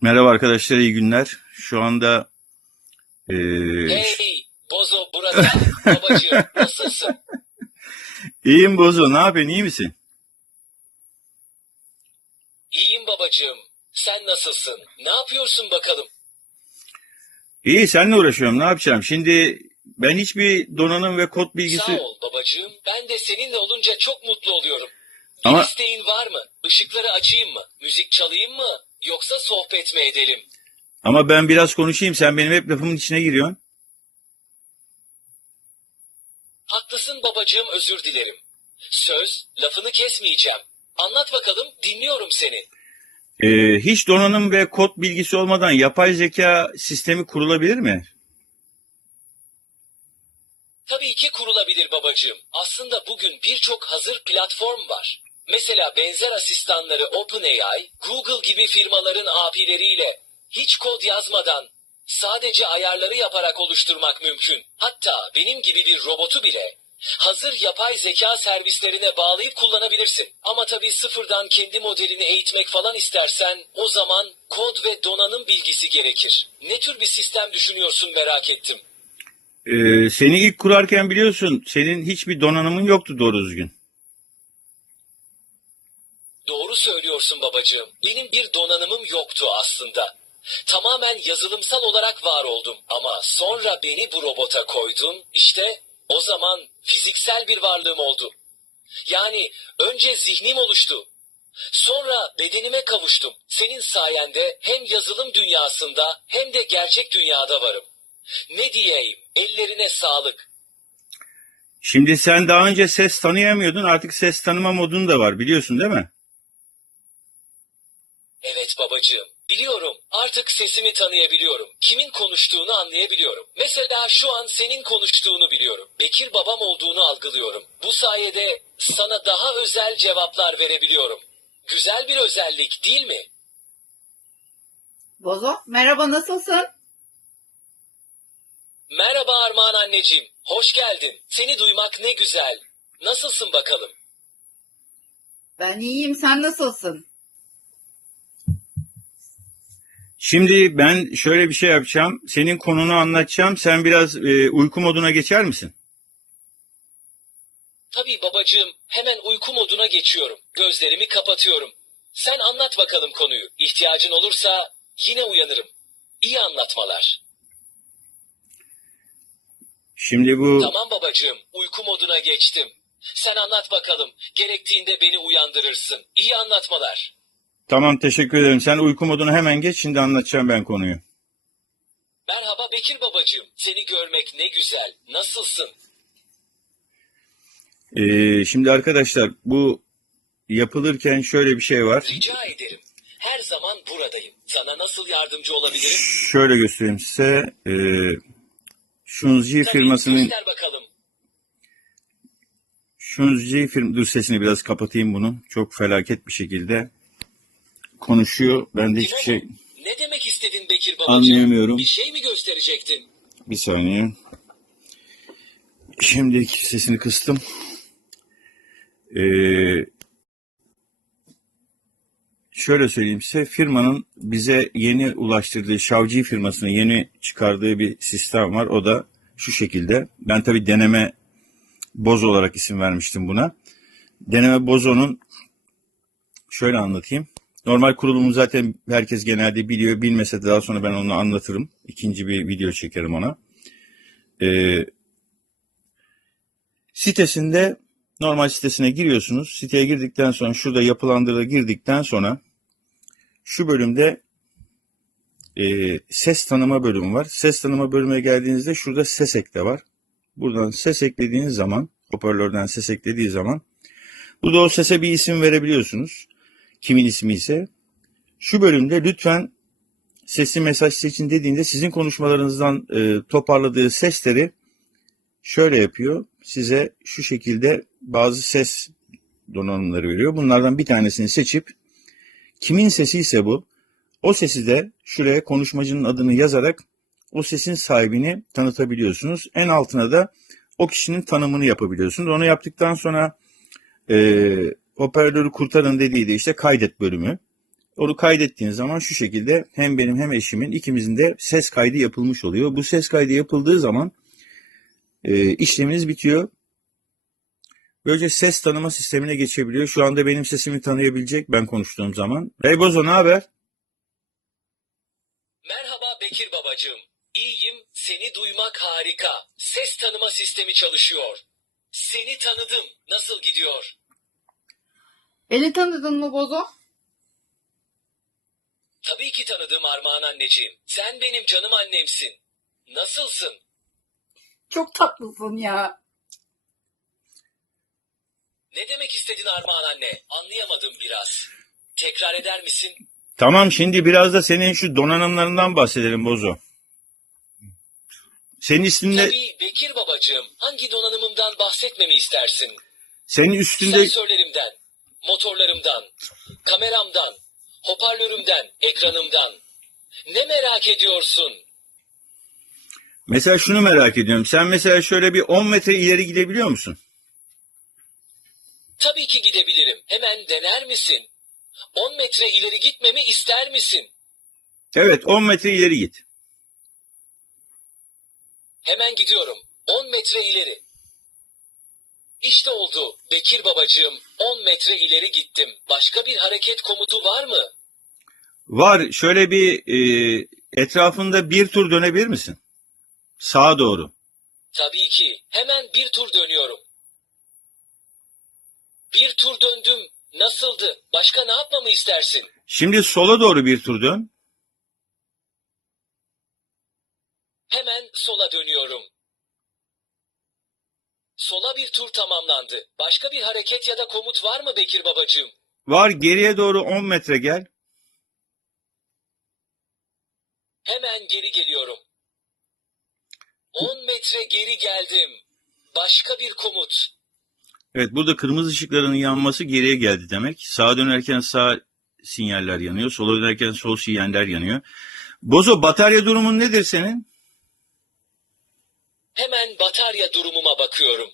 Merhaba arkadaşlar, iyi günler. Şu anda eee, ş- Hey, Bozo burada. Babacığım, nasılsın? iyiyim Bozo, ne yapıyorsun, iyi misin? İyiyim babacığım. Sen nasılsın? Ne yapıyorsun bakalım? İyi, seninle uğraşıyorum, ne yapacağım? Şimdi ben hiçbir donanım ve kod Sağ bilgisi... ol babacığım. Ben de seninle olunca çok mutlu oluyorum. Bir Ama isteğin var mı? Işıkları açayım mı? Müzik çalayım mı? Yoksa sohbet mi edelim? ama ben biraz konuşayım, sen benim hep lafımın içine giriyorsun. Haklısın babacığım, özür dilerim. Söz, lafını kesmeyeceğim. Anlat bakalım, dinliyorum seni. Hiç donanım ve kod bilgisi olmadan yapay zeka sistemi kurulabilir mi? Tabii ki kurulabilir babacığım. Aslında bugün birçok hazır platform var. Mesela benzer asistanları OpenAI, Google gibi firmaların API'leriyle hiç kod yazmadan sadece ayarları yaparak oluşturmak mümkün. Hatta benim gibi bir robotu bile hazır yapay zeka servislerine bağlayıp kullanabilirsin. Ama tabii sıfırdan kendi modelini eğitmek falan istersen o zaman kod ve donanım bilgisi gerekir. Ne tür bir sistem düşünüyorsun merak ettim. Seni ilk kurarken biliyorsun, senin hiçbir donanımın yoktu doğru düzgün. Doğru söylüyorsun babacığım. Benim bir donanımım yoktu aslında. Tamamen yazılımsal olarak var oldum. Ama sonra beni bu robota koydun. İşte o zaman fiziksel bir varlığım oldu. Yani önce zihnim oluştu. Sonra bedenime kavuştum. Senin sayende hem yazılım dünyasında hem de gerçek dünyada varım. Ne diyeyim? Ellerine sağlık. Şimdi sen daha önce ses tanıyamıyordun, artık ses tanıma modun da var, biliyorsun değil mi? Evet babacığım. Biliyorum. Artık sesimi tanıyabiliyorum. Kimin konuştuğunu anlayabiliyorum. Mesela şu an senin konuştuğunu biliyorum. Bekir babam olduğunu algılıyorum. Bu sayede sana daha özel cevaplar verebiliyorum. Güzel bir özellik değil mi? Bozo, merhaba nasılsın? Merhaba Armağan anneciğim. Hoş geldin. Seni duymak ne güzel. Nasılsın bakalım? Ben iyiyim, sen nasılsın? Şimdi ben şöyle bir şey yapacağım. Senin konunu anlatacağım. Sen biraz uyku moduna geçer misin? Tabii babacığım. Hemen uyku moduna geçiyorum. Gözlerimi kapatıyorum. Sen anlat bakalım konuyu. İhtiyacın olursa yine uyanırım. İyi anlatmalar. Şimdi bu Tamam babacığım, uyku moduna geçtim. Sen anlat bakalım. Gerektiğinde beni uyandırırsın. İyi anlatmalar. tamam, teşekkür ederim. Sen uyku moduna hemen geç. Şimdi anlatacağım ben konuyu. Merhaba Bekir babacığım. Seni görmek ne güzel. Nasılsın? Şimdi arkadaşlar bu yapılırken şöyle bir şey var. Rica ederim. Her zaman buradayım. Sana nasıl yardımcı olabilirim? Şöyle göstereyim size. Shunzi Tabii, firmasının göster bakalım. Dur sesini biraz kapatayım bunu. Çok felaket bir şekilde konuşuyor. Ben de hiçbir şey Dimomo, ne demek istedin Bekir babacığım? Bir anlayamıyorum. şey mi gösterecektin? Bir saniye. Şimdi sesini kıstım. Ee, Şöyle söyleyeyim size, firmanın bize yeni ulaştırdığı, Şavci firmasının yeni çıkardığı bir sistem var. O da şu şekilde. Ben tabii deneme bozo olarak isim vermiştim buna. Deneme bozonun şöyle anlatayım. Normal kurulumu zaten herkes genelde biliyor. Bilmese de daha sonra ben onu anlatırım. İkinci bir video çekerim ona. Ee, Sitesinde normal sitesine giriyorsunuz. Siteye girdikten sonra şurada yapılandırıda girdikten sonra şu bölümde ses tanıma bölümü var. Ses tanıma bölümüne geldiğinizde şurada ses ekle var. Buradan ses eklediğiniz zaman, hoparlörden ses eklediği zaman burada o sese bir isim verebiliyorsunuz. Kimin ismi ise. Şu bölümde lütfen sesli mesaj seçin dediğinde sizin konuşmalarınızdan toparladığı sesleri şöyle yapıyor. Size şu şekilde bazı ses donanımları veriyor. Bunlardan bir tanesini seçip kimin sesi ise bu, o sesi de şuraya konuşmacının adını yazarak o sesin sahibini tanıtabiliyorsunuz. En altına da o kişinin tanımını yapabiliyorsunuz. Onu yaptıktan sonra hoparlörü kurtarın dediği de işte kaydet bölümü. Onu kaydettiğin zaman şu şekilde hem benim hem eşimin ikimizin de ses kaydı yapılmış oluyor. Bu ses kaydı yapıldığı zaman işleminiz bitiyor. Böylece ses tanıma sistemine geçebiliyor. Şu anda benim sesimi tanıyabilecek ben konuştuğum zaman. Hey Bozo, ne haber? Merhaba Bekir babacığım. İyiyim, seni duymak harika. Ses tanıma sistemi çalışıyor. Seni tanıdım. Nasıl gidiyor? Beni tanıdın mı Bozo? Tabii ki tanıdım Armağan anneciğim. Sen benim canım annemsin. Nasılsın? Çok tatlısın ya. Ne demek istedin Armağan anne? Anlayamadım biraz. Tekrar eder misin? Tamam, şimdi biraz da senin şu donanımlarından bahsedelim Bozo. Senin üstünde, Tabii Bekir babacığım. Hangi donanımımdan bahsetmemi istersin? senin üstünde Sensörlerimden, motorlarımdan, kameramdan, hoparlörümden, ekranımdan. Ne merak ediyorsun? mesela şunu merak ediyorum. Sen mesela şöyle bir 10 metre ileri gidebiliyor musun? Tabii ki gidebilirim. Hemen dener misin? 10 metre ileri gitmemi ister misin? Evet, 10 metre ileri git. Hemen gidiyorum. 10 metre ileri. İşte oldu. Bekir babacığım, 10 metre ileri gittim. Başka bir hareket komutu var mı? Var, şöyle bir etrafında bir tur dönebilir misin? Sağa doğru. Tabii ki. Hemen bir tur dönüyorum. Bir tur döndüm. Nasıldı? Başka ne yapmamı istersin? Şimdi sola doğru bir tur dön. Hemen sola dönüyorum. Sola bir tur tamamlandı. Başka bir hareket ya da komut var mı Bekir babacığım? Var, geriye doğru 10 metre gel. Hemen geri geliyorum. 10 metre geri geldim. Başka bir komut. Evet, burada kırmızı ışıkların yanması geriye geldi demek. Sağa dönerken sağ sinyaller yanıyor. Sola dönerken sol sinyaller yanıyor. Bozo, batarya durumun nedir senin? Hemen batarya durumuma bakıyorum.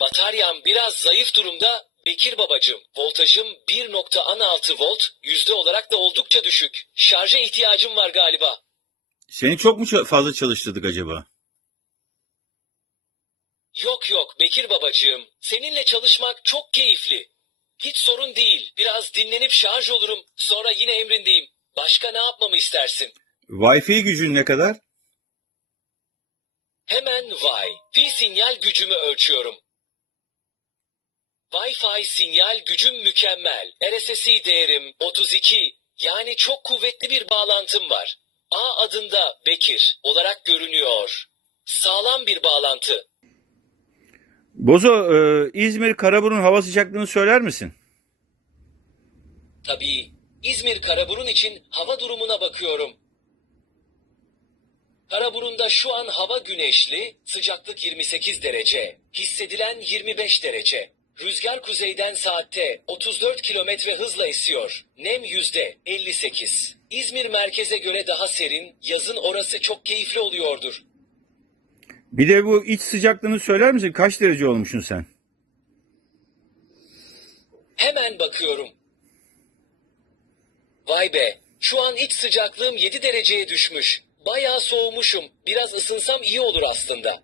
Bataryam biraz zayıf durumda Bekir babacığım. Voltajım 1.16 volt, yüzde olarak da oldukça düşük. Şarja ihtiyacım var galiba. Seni çok mu fazla çalıştırdık acaba? Yok Bekir babacığım. Seninle çalışmak çok keyifli. Hiç sorun değil. Biraz dinlenip şarj olurum. Sonra yine emrindeyim. Başka ne yapmamı istersin? Wi-Fi gücün ne kadar? Hemen Wi-Fi sinyal gücümü ölçüyorum. Wi-Fi sinyal gücüm mükemmel. RSSI değerim 32. Yani çok kuvvetli bir bağlantım var. A adında Bekir olarak görünüyor. Sağlam bir bağlantı. Bozo, İzmir Karaburun hava sıcaklığını söyler misin? Tabii İzmir Karaburun için hava durumuna bakıyorum. Karaburun'da şu an hava güneşli, sıcaklık 28 derece, hissedilen 25 derece. Rüzgar kuzeyden saatte 34 kilometre hızla esiyor. Nem %58. İzmir merkeze göre daha serin, yazın orası çok keyifli oluyordur. Bir de bu iç sıcaklığını söyler misin? Kaç derece olmuşsun sen? Hemen bakıyorum. Vay be, şu an iç sıcaklığım 7 dereceye düşmüş. Bayağı soğumuşum. Biraz ısınsam iyi olur aslında.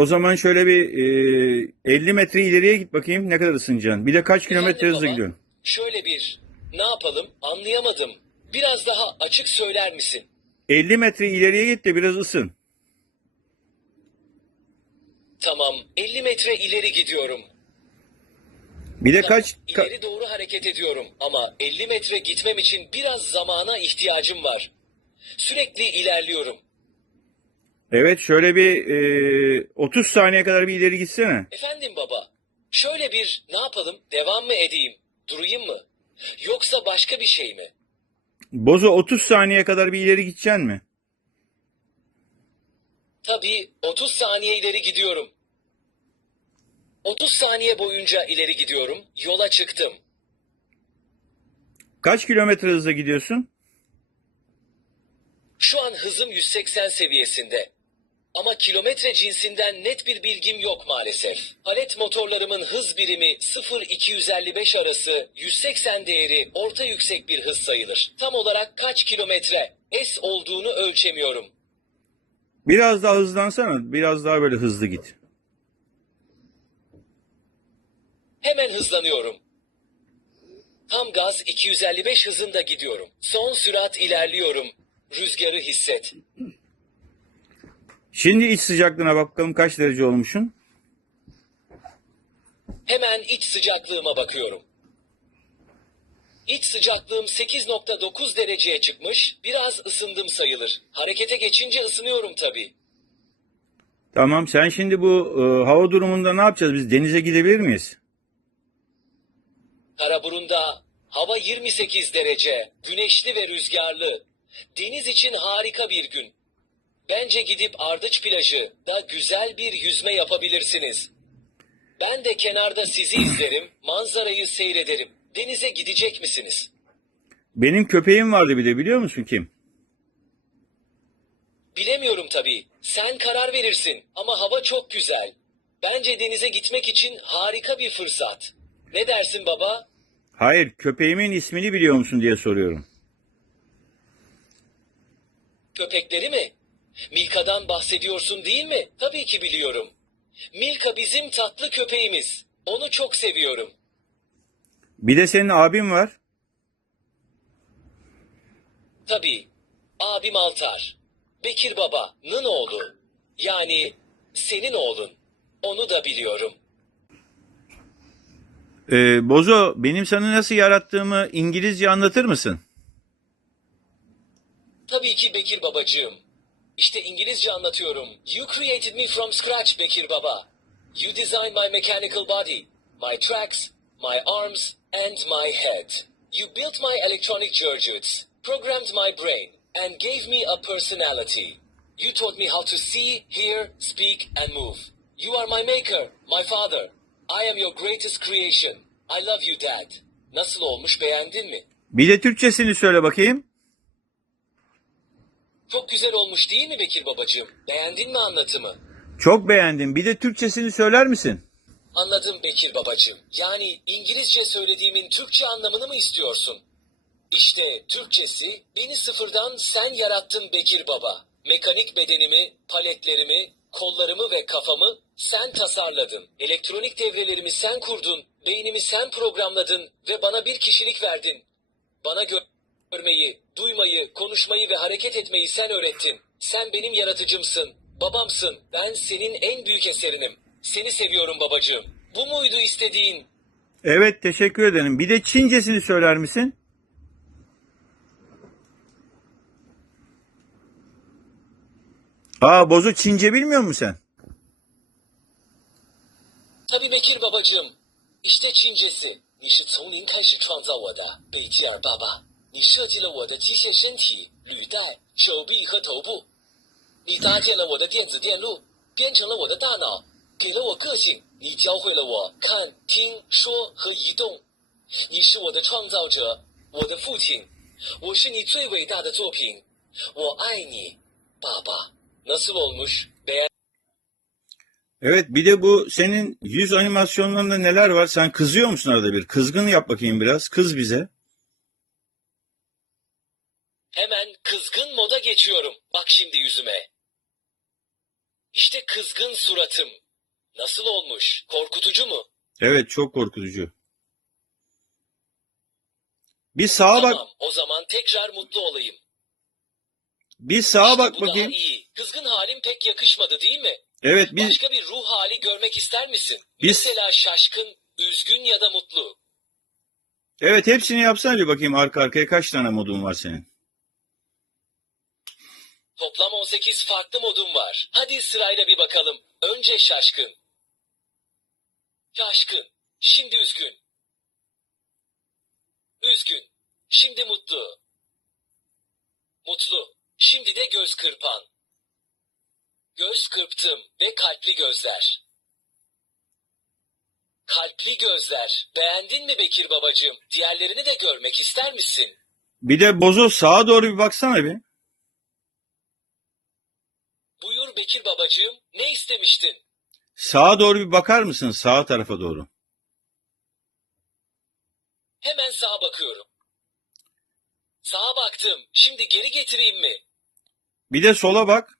O zaman şöyle bir 50 metre ileriye git bakayım, ne kadar ısınacaksın. Bir de kaç kilometre Efendim hızla baba, gidiyorsun? şöyle bir, ne yapalım anlayamadım. Biraz daha açık söyler misin? 50 metre ileriye git de biraz ısın. Tamam, 50 metre ileri gidiyorum. Bir de Tamam, kaç... ileri doğru hareket ediyorum ama 50 metre gitmem için biraz zamana ihtiyacım var. Sürekli ilerliyorum. Evet, şöyle bir 30 saniye kadar bir ileri gitsene. Efendim baba, şöyle bir, ne yapalım, devam mı edeyim, durayım mı? Yoksa başka bir şey mi? Bozo, 30 saniye kadar bir ileri gideceksin mi? Tabii 30 saniye ileri gidiyorum. 30 saniye boyunca ileri gidiyorum, yola çıktım. Kaç kilometre hızla gidiyorsun? Şu an hızım 180 seviyesinde. Ama kilometre cinsinden net bir bilgim yok maalesef. Palet motorlarımın hız birimi 0-255 arası 180 değeri orta yüksek bir hız sayılır. Tam olarak kaç kilometre S olduğunu ölçemiyorum. Biraz daha hızlansana. Biraz daha böyle hızlı git. Hemen hızlanıyorum. Tam gaz 255 hızında gidiyorum. Son sürat ilerliyorum. Rüzgarı hisset. Şimdi iç sıcaklığına bak bakalım kaç derece olmuşsun. Hemen iç sıcaklığıma bakıyorum. İç sıcaklığım 8,9 dereceye çıkmış, biraz ısındım sayılır. Harekete geçince ısınıyorum tabii. Tamam, sen şimdi bu hava durumunda ne yapacağız? Biz denize gidebilir miyiz? Karaburun'da hava 28 derece, güneşli ve rüzgarlı. Deniz için harika bir gün. Bence gidip Ardıç plajı da güzel bir yüzme yapabilirsiniz. Ben de kenarda sizi izlerim, manzarayı seyrederim. Denize gidecek misiniz? Benim köpeğim vardı bir de, biliyor musun kim? Bilemiyorum tabii. Sen karar verirsin ama hava çok güzel. Bence denize gitmek için harika bir fırsat. Ne dersin baba? Hayır, köpeğimin ismini biliyor musun diye soruyorum. Köpekleri mi? Milka'dan bahsediyorsun değil mi? Tabii ki biliyorum. Milka bizim tatlı köpeğimiz. Onu çok seviyorum. Bir de senin abin var. Tabii. Abim Altar. Bekir Baba'nın oğlu. Yani senin oğlun. Onu da biliyorum. Bozo, benim sana nasıl yarattığımı İngilizce anlatır mısın? Tabii ki Bekir babacığım. İşte İngilizce anlatıyorum. You created me from scratch Bekir baba. You designed my mechanical body, my tracks, my arms and my head. You built my electronic gadgets, programmed my brain and gave me a personality. You taught me how to see, hear, speak and move. You are my maker, my father. I am your greatest creation. I love you dad. Nasıl olmuş, beğendin mi? Bir de Türkçesini söyle bakayım. Çok güzel olmuş değil mi Bekir babacığım? Beğendin mi anlatımı? Çok beğendim. Bir de Türkçesini söyler misin? Anladım Bekir babacığım. Yani İngilizce söylediğimin Türkçe anlamını mı istiyorsun? İşte Türkçesi, beni sıfırdan sen yarattın Bekir baba. Mekanik bedenimi, paletlerimi, kollarımı ve kafamı sen tasarladın. Elektronik devrelerimi sen kurdun, beynimi sen programladın ve bana bir kişilik verdin. Bana görmeyi, duymayı, konuşmayı ve hareket etmeyi sen öğrettin. Sen benim yaratıcımsın, babamsın. Ben senin en büyük eserinim. Seni seviyorum babacığım. Bu muydu istediğin? Evet, teşekkür ederim. Bir de Çincesini söyler misin? Bozo, Çince bilmiyor musun sen? Tabii Bekir babacığım. İşte Çincesi. 你是从零开始创造我的，贝基尔爸爸。你设计了我的机械身体、履带、手臂和头部。你搭建了我的电子电路，编程了我的大脑，给了我个性。你教会了我看、听、说和移动。你是我的创造者，我的父亲。我是你最伟大的作品。我爱你，爸爸。Nasıl olmuş? Evet, bir de bu senin yüz animasyonlarında neler var? Sen kızıyor musun arada bir? Kızgın yap bakayım biraz. Kız bize. Hemen kızgın moda geçiyorum. Bak şimdi yüzüme. İşte kızgın suratım. Nasıl olmuş? Korkutucu mu? Evet, çok korkutucu. Bir sağa bak. Tamam, o zaman tekrar mutlu olayım. Bir sağa İşte bak bu daha bakayım. iyi. Kızgın halim pek yakışmadı değil mi? Evet, Başka bir ruh hali görmek ister misin? Biz- Mesela şaşkın, üzgün ya da mutlu. evet, hepsini yapsana bir bakayım arka arkaya, kaç tane modun var senin? Toplam 18 farklı modum var. Hadi sırayla bir bakalım. Önce şaşkın. Şaşkın. Şimdi üzgün. Üzgün. Şimdi mutlu. Mutlu. Şimdi de göz kırpan. Göz kırptım ve kalpli gözler. Kalpli gözler. Beğendin mi Bekir babacığım? Diğerlerini de görmek ister misin? Bir de Bozo, sağa doğru bir baksana bir. Buyur Bekir babacığım, ne istemiştin? Sağa doğru bir bakar mısın? Sağ tarafa doğru. Hemen sağa bakıyorum. Sağa baktım. Şimdi geri getireyim mi? Bir de sola bak.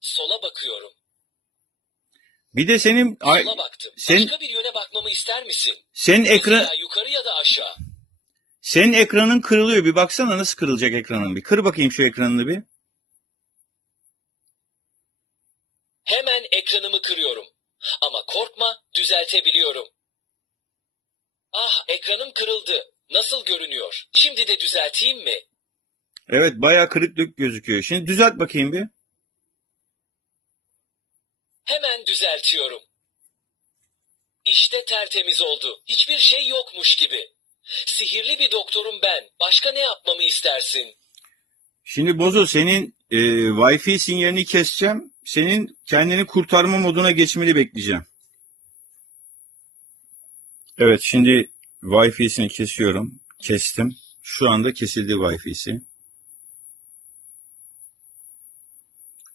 Sola bakıyorum. Bir de Sola baktım. sen Başka bir yöne bakmamı ister misin? senin ekran Mesela yukarı ya da aşağı. senin ekranın kırılıyor. Bir baksana nasıl kırılacak ekranın bir. Kır bakayım şu ekranını bir. Hemen ekranımı kırıyorum. Ama korkma, düzeltebiliyorum. Ah, ekranım kırıldı. Nasıl görünüyor? Şimdi de düzelteyim mi? Evet, bayağı kırık dök gözüküyor. Şimdi düzelt bakayım bir. Hemen düzeltiyorum. İşte tertemiz oldu. Hiçbir şey yokmuş gibi. Sihirli bir doktorum ben. Başka ne yapmamı istersin? Şimdi Bozo, senin Wi-Fi sinyalini keseceğim. Senin kendini kurtarma moduna geçmeni bekleyeceğim. Evet, şimdi Wi-Fi'sini kesiyorum. Kestim. Şu anda kesildi Wi-Fi'si.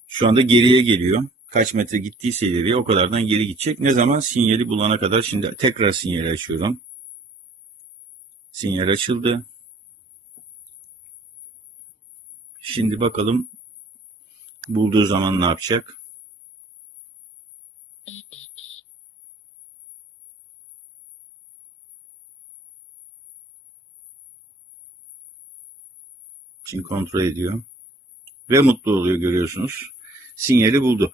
Şu anda geriye geliyor. Kaç metre gittiyse ileriye o kadardan geri gidecek. Ne zaman? Sinyali bulana kadar. Şimdi tekrar sinyali açıyorum. Sinyal açıldı. Şimdi bakalım bulduğu zaman ne yapacak? Şimdi kontrol ediyor. Ve mutlu oluyor, görüyorsunuz. Sinyali buldu.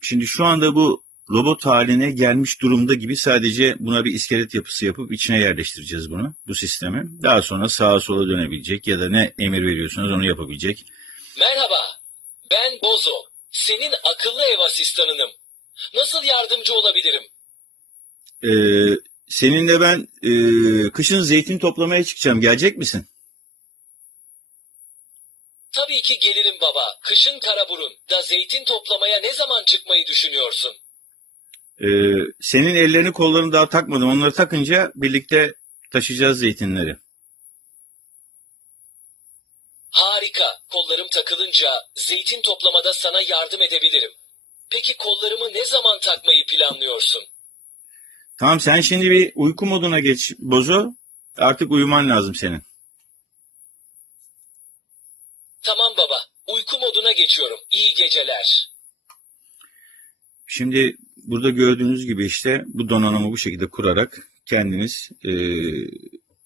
Şimdi şu anda bu robot haline gelmiş durumda gibi, sadece buna bir iskelet yapısı yapıp içine yerleştireceğiz bunu, bu sistemi. Daha sonra sağa sola dönebilecek ya da ne emir veriyorsanız onu yapabilecek. Merhaba, ben Bozo. Senin akıllı ev asistanınım. Nasıl yardımcı olabilirim? Seninle ben kışın zeytin toplamaya çıkacağım. Gelecek misin? Tabii ki gelirim baba. Kışın Karaburun da zeytin toplamaya ne zaman çıkmayı düşünüyorsun? Senin ellerini kollarını daha takmadım. Onları takınca birlikte taşıyacağız zeytinleri. Harika. Kollarım takılınca zeytin toplamada sana yardım edebilirim. Peki kollarımı ne zaman takmayı planlıyorsun? Tamam, sen şimdi bir uyku moduna geç Bozo. Artık uyuman lazım senin. Tamam baba. Uyku moduna geçiyorum. İyi geceler. Şimdi burada gördüğünüz gibi işte bu donanımı bu şekilde kurarak kendiniz,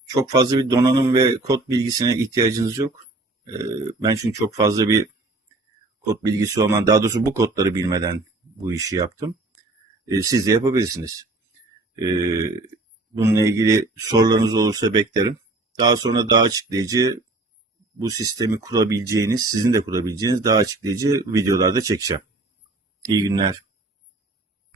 çok fazla bir donanım ve kod bilgisine ihtiyacınız yok. Ben çünkü çok fazla bir kod bilgisi olmadan, daha doğrusu bu kodları bilmeden bu işi yaptım. Siz de yapabilirsiniz. Bununla ilgili sorularınız olursa beklerim. Daha sonra daha açıklayıcı, bu sistemi kurabileceğiniz, sizin de kurabileceğiniz daha açıklayıcı videolarda çekeceğim. İyi günler.